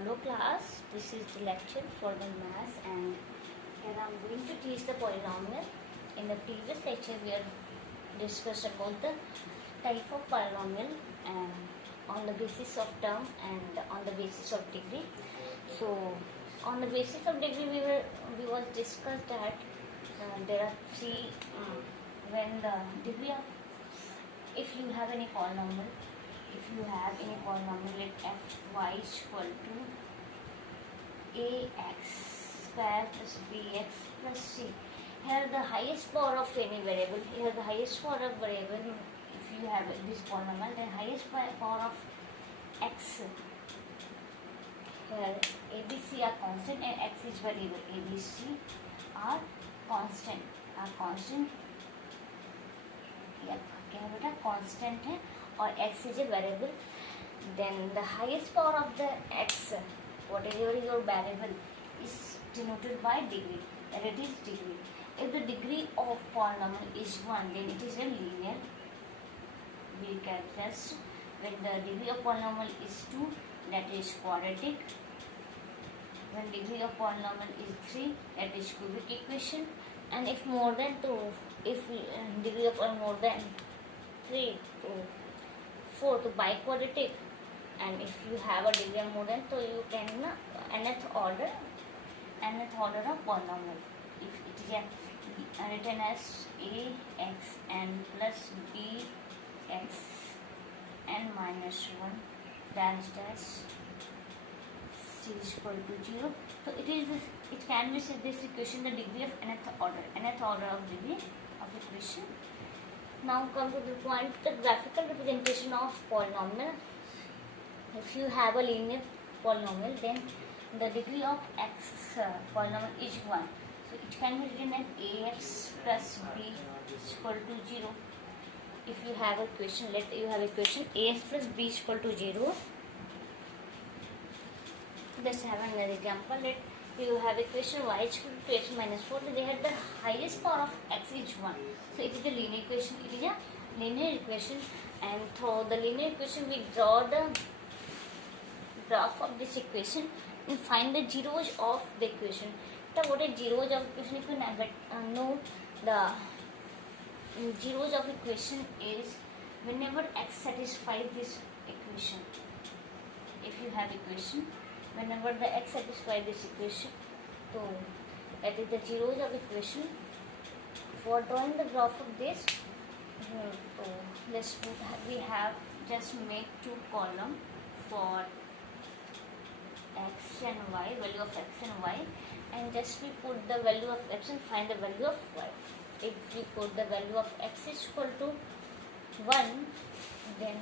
Hello class, this is the lecture for the maths and here I am going to teach the polynomial. In the previous lecture we have discussed about the type of polynomial and on the basis of term and on the basis of degree. So on the basis of degree we was discussed that there are three when the degree of if you have any polynomial let fy is equal to ax square plus bx plus c. Here the highest power of any variable, if you have this polynomial, the highest power of x, here abc are constant and x is variable. abc are constant क्या बेटा constant है और x is a variable. Then the highest power of the x, whatever your variable, is denoted by degree, that it is degree. If the degree of polynomial is 1, then it is a linear. We can just, when the degree of polynomial is 2, that is quadratic. When degree of polynomial is 3, that is cubic equation. And if more than 2, if degree of more than 3 to 4 to biquadratic, and if you have a degree of more than, so you can nth order of polynomial. If it is written as ax n plus bx n minus 1 dash c is equal to 0. So it can be said this equation the degree of nth order of degree of equation. Now come to the point, the graphical representation of polynomial. If you have a linear polynomial, then the degree of x polynomial is 1. So it can be written as ax plus b is equal to 0. If you have a equation, let you have equation ax plus b is equal to 0. Let's have another example. Let you have equation y is equal to 2x minus 4. They had the highest power of x is 1. So it is a linear equation. It is a linear equation, and through the linear equation we draw the graph of this equation and find the zeros of the equation. So what is zeros of equation? If you know the zeros of equation is whenever x satisfies this equation. If you have equation, whenever the x satisfies this equation, so that is the zeros of equation. For drawing the graph of this, so let's put, we have just make two column for x and y, value of x and y, and just we put the value of x and find the value of y. If we put the value of x is equal to 1, then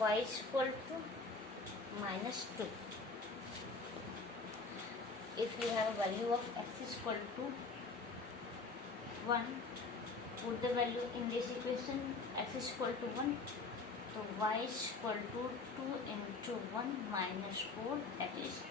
y is equal to minus 2. If you have a value of x is equal to 1, put the value in this equation, x is equal to 1, so y is equal to 2 into 1 minus 4, that is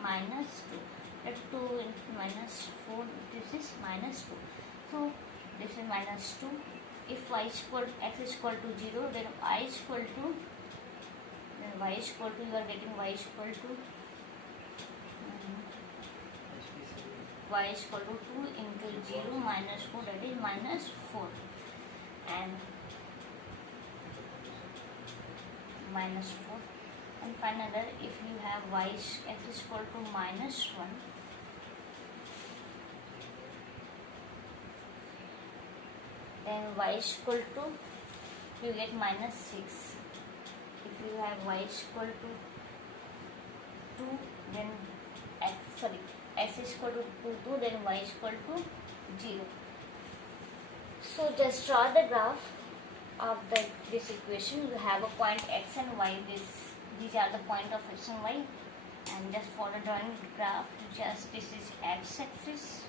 minus 2. That 2 into minus 4, this is minus 2. So this is minus 2. If y is equal, x is equal to 0, then y is equal to, you are getting y is equal to y is equal to 2 into 0 minus 4, that is minus 4, and minus 4. And find another, if you have x is equal to minus 1, then y is equal to, you get minus 6. If you have y is equal to 2, then x is equal to 2, then y is equal to 0. So just draw the graph of this equation. You have a point x and y. These are the point of x and y, and just for the drawing graph, just this is x axis.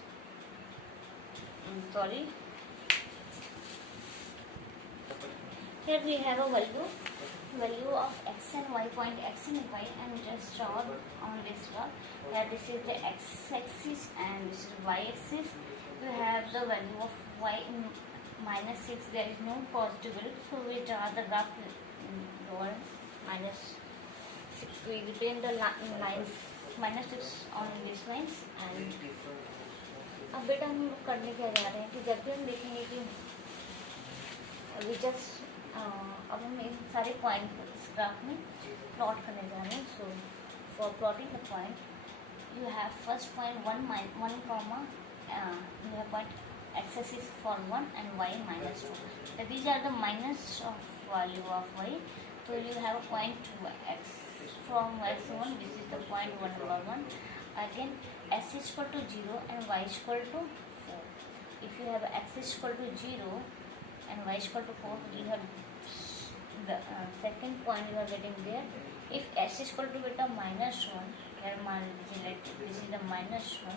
Here we have a value of x and y, point x and y, and just draw on this graph. Here this is the x axis and this is y axis. You have the value of y in minus 6, there is no positive value, so we draw the graph lower minus between the lines -6 on these lines and अब बेटा हम लोग करने क्या जा रहे हैं कि जब भी हम देखेंगे कि अभी जस्ट अब हम इन सारे पॉइंट इस ग्राफ में प्लॉट करने जा रहे हैं. So for plotting the point you have first point 1 comma you have point x-axis for 1 and y minus 2. So these are the minus of value of y. So you have a point x from x1. This is the point 1 over 1. Again s is equal to 0 and y is equal to 4. If you have x is equal to 0 and y is equal to 4, you have the second point you are getting there. If s is equal to beta minus 1, here this is the minus 1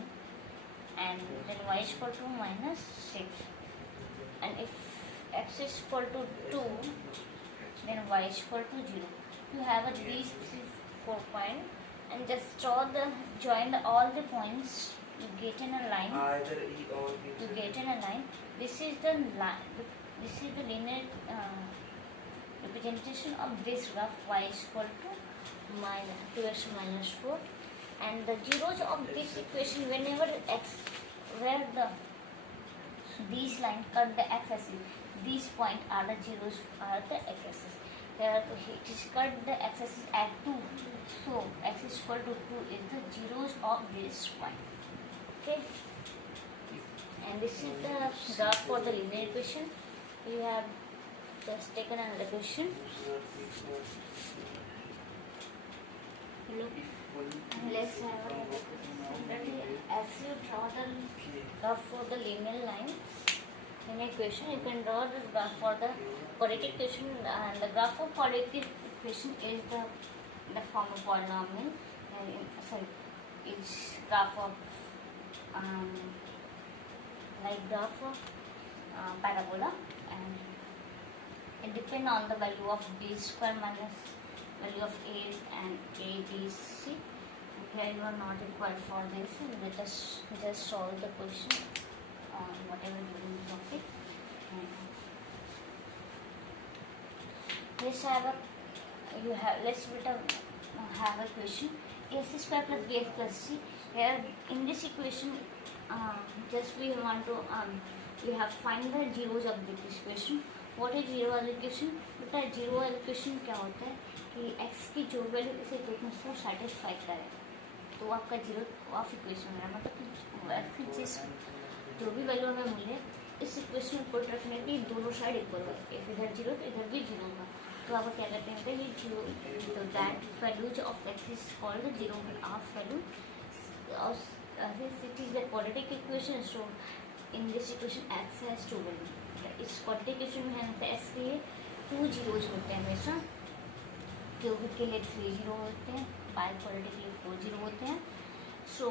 and then y is equal to minus 6, and if x is equal to 2 then y is equal to 0. You have these 4 points and just join all the points. You get in a line. You get in a line. This is the line. This is the linear representation of this graph. Y is equal to minus 2x minus 4, and the zeros of this equation whenever these lines cut the x-axis, these points are the zeros are the x-axis. Here it is cut the x-axis at 2, so x is equal to 2 is the zeros of this point. Okay, and this is the graph for the linear equation. We have just taken another question. Look, let's have another question. As you draw the graph for the linear lines in equation, you can draw the graph for the quadratic equation, and the graph of quadratic equation is the form of polynomial, and it's graph of like graph of parabola, and it depends on the value of b square minus value of a and a, b, c. Okay, you are not required for this. Let us just solve the question whatever during the topic. Let's have a question. A square plus bx plus c. Here in this equation, just we want to we have find the zeros of this equation. What is zero allocation? बेटा zero allocation क्या होता है कि x की जो value इसे equation को satisfy करे तो आपका जीरो ऑफ इक्वेशन है, मतलब कि जिस जो भी वैल्यू हमें मिले इस इक्वेशन को पुट रखने की दोनों साइड इक्वल हो, एक इधर जीरो तो इधर भी जीरो होगा, तो आप क्या करते हैं ये जीरो, तो that values of x is called zero of value. It is the quadratic equation. So in this equation x has two values. इस quadratic equation में है x के लिए 2 zeros होते हैं हमेशा, क्यूबिक के लिए 3 जीरो होते हैं, बाई क्वाड्रेटिक के लिए 4 जीरो होते हैं. सो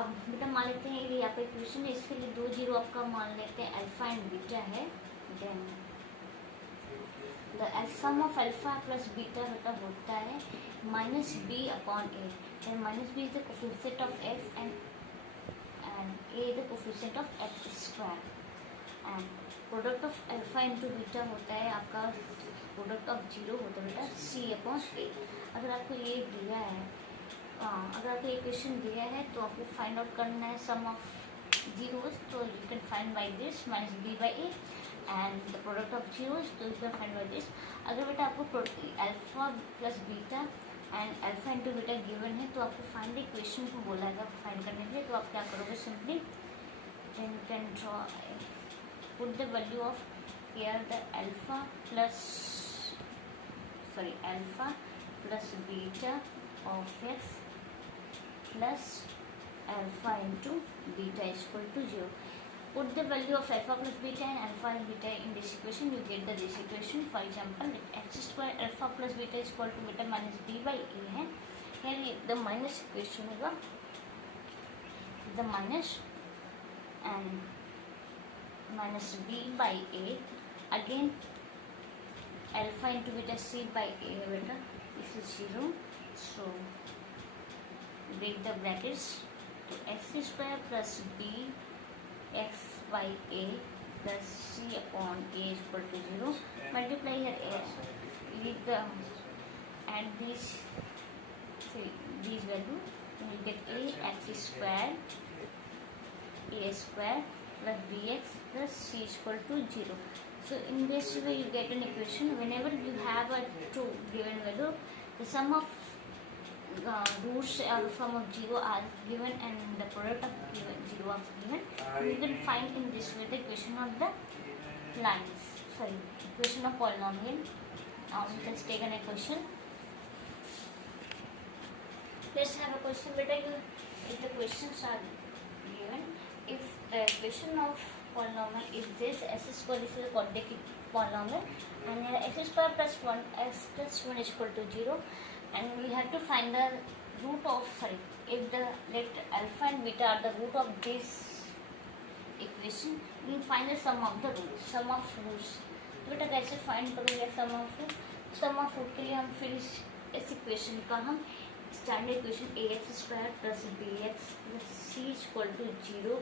अब बेटा मान लेते हैं ये यहाँ पे इक्वेशन है, इसके लिए 2 जीरो आपका मान लेते हैं अल्फा एंड बीटा है. Then the sum of alpha plus beta होता है minus b upon a. Then minus b is the coefficient of x and a is the coefficient of x square. And product of alpha into beta होता है आपका product of zero होता है बेटा सी upon ए. अगर आपको ये दिया है, अगर आपको इक्वेशन दिया है तो आपको फाइंड आउट करना है सम ऑफ जीरोस, तो you can find by this minus B by A and the product of zeros, तो you can find by this. अगर बेटा आपको alpha plus beta and alpha into beta given है तो आपको फाइंड इक्वेशन को बोला है फाइंड करने के लिए, तो आप क्या करोगे simply then you can draw put the value of here the alpha plus beta of x plus alpha into beta is equal to 0. Put the value of alpha plus beta and alpha and beta in this equation, you get this equation. For example, x square alpha plus beta is equal to beta minus b by a है. Here the minus equation होगा, the minus and minus b by a. Again alpha into beta c by a beta, this is 0. So break the brackets to x square plus b x by a plus c upon a is equal to 0. Multiply here a with the add these value, you get ax square plus bx plus c equal to 0. So in this way you get an equation. Whenever you have a two given value, the sum of roots sum of 0 are given and the product of given 0 are given. You can find in this way the equation of the lines, equation of polynomial. Now let's take an equation. Let's have a question. Beta, if the questions are given, if the equation of polynomial is this s square, this is a quadratic polynomial, and x square plus 1 x plus 1 is equal to 0, and we have to find the root of if the let alpha and beta are the root of this equation, we will find the sum of the roots. तो बेटा कैसे find करोगे sum of root? Sum of root के लिए हम फिर इस equation का हम standard equation A X square plus B X plus C equal to 0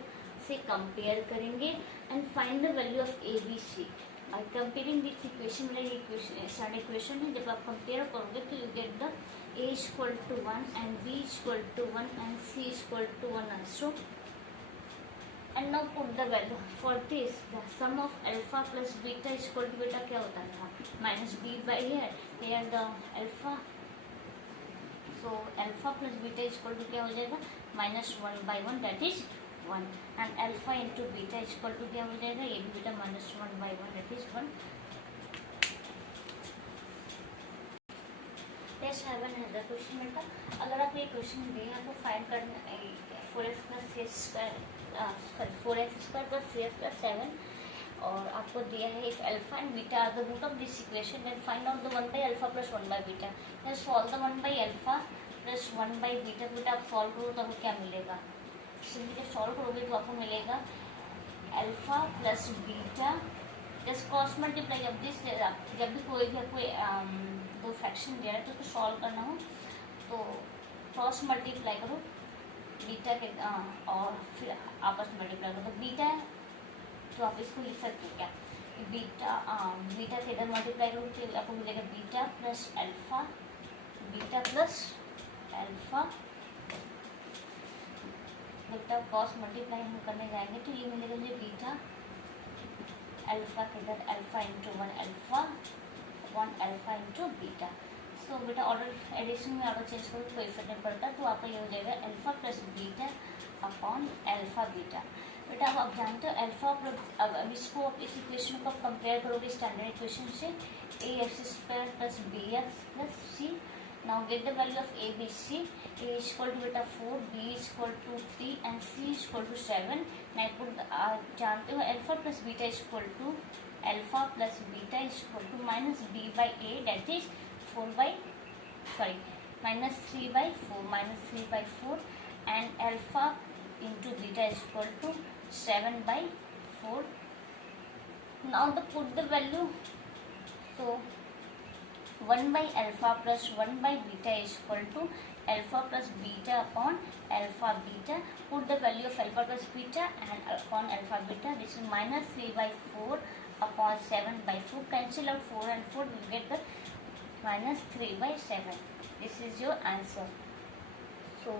से कंपेयर करेंगे and find the value of A B C. Comparing this equation वाला इक्वेशन स्टैंडर्ड इक्वेशन है. जब आप कंपेयर करोगे तो you get the A equal to 1 and B equal to 1 and C equal to 1 also. And now put the value for this. The sum of alpha plus beta is equal to beta क्या होता था? Minus b by here the alpha. So alpha plus beta is equal to क्या हो जाएगा? Minus 1 by 1, that is 1. And alpha into beta is equal to क्या हो जाएगा? ये भी beta minus 1 by 1, that is 1. Let's have another question बेटा. अगर आप ये क्वेश्चन दिए आपको फाइंड करना 4x plus c square 4x square plus 3x plus 7 और आपको दिया है if alpha and beta are the root of this equation, then find out the 1 by alpha plus 1 by beta. Then solve the 1 by alpha plus 1 by beta. बेटा आप solve करो तो आपको क्या मिलेगा? सिंपली जब सॉल्व करोगे तो आपको मिलेगा alpha plus beta just cross multiply. जब भी कोई दो फ्रैक्शन दिया है तो उसको सॉल्व करना हो तो क्रॉस मल्टीप्लाई करो बीटा के और फिर आपस में मल्टीप्लाई करो. तो बीटा तो आप इसको लिख सकते हो क्या कि बीटा के इधर मल्टीप्लाई करो तो आपको मिलेगा beta plus alpha beta cross multiply हम करने जाएंगे तो ये मिलेगा मुझे बीटा अल्फा के इधर alpha into 1 alpha into beta. तो बेटा ऑर्डर एडिशन में ऑर्डर चेंज करो कोई फर्क नहीं पड़ता. तो आपका ये हो जाएगा alpha plus beta upon alpha beta. बेटा अब आप जानते हो अल्फा अब इसको इस इक्वेशन को आप कंपेयर करोगे स्टैंडर्ड इक्वेशन से A X square plus B X plus C. Now get the value of A B C. A equal to बेटा 4, B equal to 3 and C equal to 7. आप जानते हो alpha plus beta equal to alpha plus beta equal to minus B by A, that is minus 3 by 4 and alpha into beta is equal to 7 by 4. Now to put the value, so 1 by alpha plus 1 by beta is equal to alpha plus beta upon alpha beta. Put the value of alpha plus beta and upon alpha beta. This is minus 3 by 4 upon 7 by 4. Cancel out 4 and 4, we get the minus 3 by 7. This is your answer. So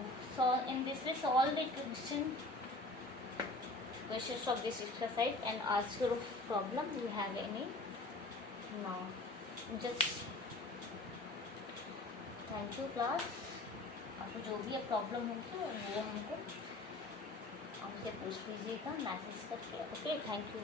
in this way solve the questions of this exercise and ask your problem. You have any now? Just thank you class. आपको जो भी problem होगी वो हमसे पूछ लीजिएगा message करके. Okay, thank you.